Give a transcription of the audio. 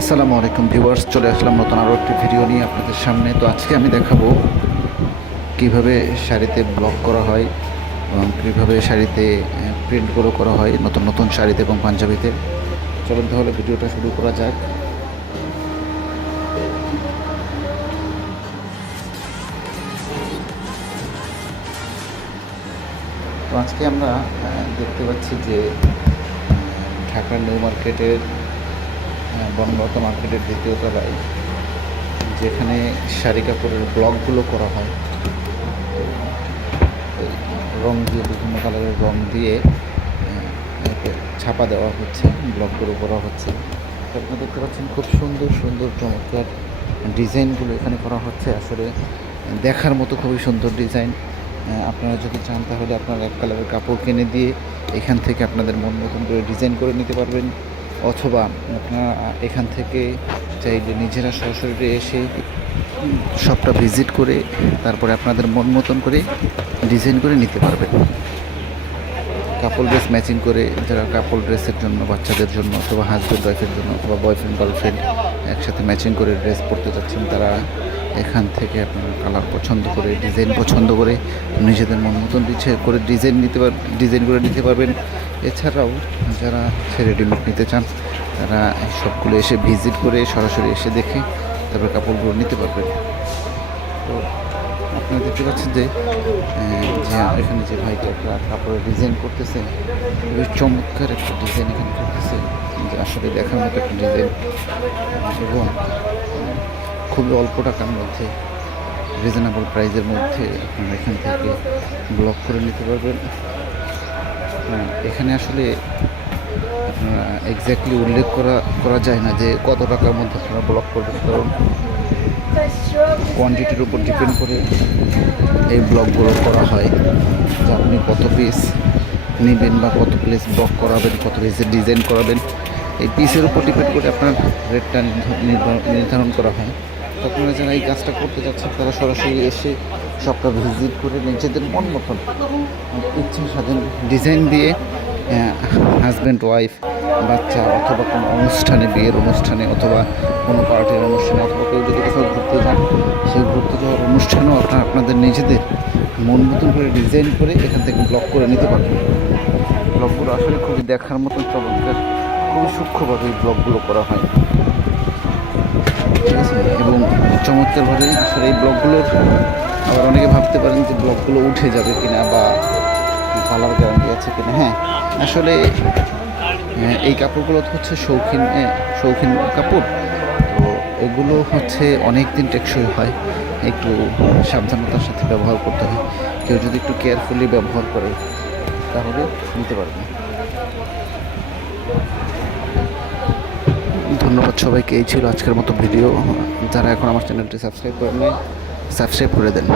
আসসালামু আলাইকুম ভিউয়ার্স, চলে আসলাম নতুন আরও একটি ভিডিও নিয়ে আপনাদের সামনে। তো আজকে আমি দেখাবো কিভাবে শাড়িতে ব্লক করা হয় এবং কীভাবে শাড়িতে প্রিন্টগুলো করা হয় নতুন নতুন শাড়িতে এবং পাঞ্জাবিতে। চলুন তাহলে ভিডিওটা শুরু করা যাক। তো আজকে আমরা দেখতে পাচ্ছি যে ঢাকার নিউ মার্কেটের বনলতা মার্কেটের দ্বিতীয় তলায় যেখানে শাড়ি কাপড়ের ব্লকগুলো করা হয়, রং দিয়ে বিভিন্ন কালারের রং দিয়ে ছাপা দেওয়া হচ্ছে, ব্লকগুলো করা হচ্ছে। আপনারা দেখতে পাচ্ছেন খুব সুন্দর সুন্দর চমৎকার ডিজাইনগুলো এখানে করা হচ্ছে। আসলে দেখার মতো খুবই সুন্দর ডিজাইন। আপনারা যদি চান তাহলে আপনারা এক কালারের কাপড় কিনে দিয়ে এখান থেকে আপনাদের মন মতন করে ডিজাইন করে নিতে পারবেন, অথবা আপনারা এখান থেকে চাইলে নিজেরা সরাসরি এসে শপটা ভিজিট করে তারপরে আপনাদের মন মতন করে ডিজাইন করে নিতে পারবেন। কাপল ড্রেস ম্যাচিং করে, যারা কাপল ড্রেসের জন্য, বাচ্চাদের জন্য, অথবা হাজব্যান্ড ওয়াইফের জন্য, অথবা বয়ফ্রেন্ড গার্লফ্রেন্ড একসাথে ম্যাচিং করে ড্রেস পরতে যাচ্ছেন, তারা এখান থেকে আপনারা কালার পছন্দ করে, ডিজাইন পছন্দ করে নিজেদের মন মতন করে ডিজাইন করে নিতে পারবেন। এছাড়াও যারা রেডিমেড নিতে চান তারা সবগুলো এসে ভিজিট করে সরাসরি এসে দেখে তারপর কাপড়গুলো নিতে পারবেন। তো আপনারা দেখতে পাচ্ছেন যে এখানে যে ভাইটা একটা কাপড়ের ডিজাইন করতেছে, খুবই চমৎকার একটা ডিজাইন এখানে করতেছে, যে আসলে দেখার মতো একটা ডিজাইন, এবং খুবই অল্প টাকার মধ্যে, রিজনেবল প্রাইসের মধ্যে আপনারা এখান থেকে ব্লক করে নিতে পারবেন। এখানে আসলে আপনারা এক্স্যাক্টলি উল্লেখ করা যায় না যে কত টাকার মধ্যে আপনারা ব্লক করবেন, কারণ কোয়ান্টিটির উপর ডিপেন্ড করে এই ব্লকগুলো করা হয়। যে আপনি কত পিস নেবেন বা কত পিস ব্লক করাবেন, কত পিসের ডিজাইন করাবেন, এই পিসের উপর ডিপেন্ড করে আপনার রেটটা নির্ধারণ করা হয়। তো আপনারা যারা এই কাজটা করতে যাচ্ছেন তারা সরাসরি এসে সবটা ভিজিট করে নিজেদের মন মতন ইচ্ছা স্বাধীন ডিজাইন দিয়ে হাজব্যান্ড ওয়াইফ, বাচ্চা, অথবা কোনো অনুষ্ঠানে, বিয়ের অনুষ্ঠানে, অথবা কোনো পার্টির অনুষ্ঠানে, অথবা কেউ যদি কোথাও ঘুরতে যান, সেই ঘুরতে যাওয়ার অনুষ্ঠানেও আপনারা আপনাদের নিজেদের মন মতন করে ডিজাইন করে এখান থেকে ব্লক করে নিতে পারবেন। ব্লকগুলো আসলে খুবই দেখার মতন চমৎকার, খুবই সূক্ষ্মভাবে এই ব্লকগুলো করা হয়, ঠিক আছে। এবং চমৎকারভাবে আসলে এই ব্লকগুলোর, আবার অনেকে ভাবতে পারেন যে ব্লকগুলো উঠে যাবে কিনা বা কালার গ্যারান্টি আছে কিনা। হ্যাঁ, আসলে এই কাপড়গুলো হচ্ছে শৌখিন কাপড়, তো এগুলো হচ্ছে অনেক দিন টেকসই হয়, একটু সাবধানতার সাথে ব্যবহার করতে হয়। কেউ যদি একটু কেয়ারফুলি ব্যবহার করে তাহলে নিতে পারবে। ধন্যবাদ সবাইকে। এই ছিল আজকের মতো ভিডিও। যারা এখন আমার চ্যানেলটি সাবস্ক্রাইব করেন নাই, সাবস্ক্রাইব করে দেন।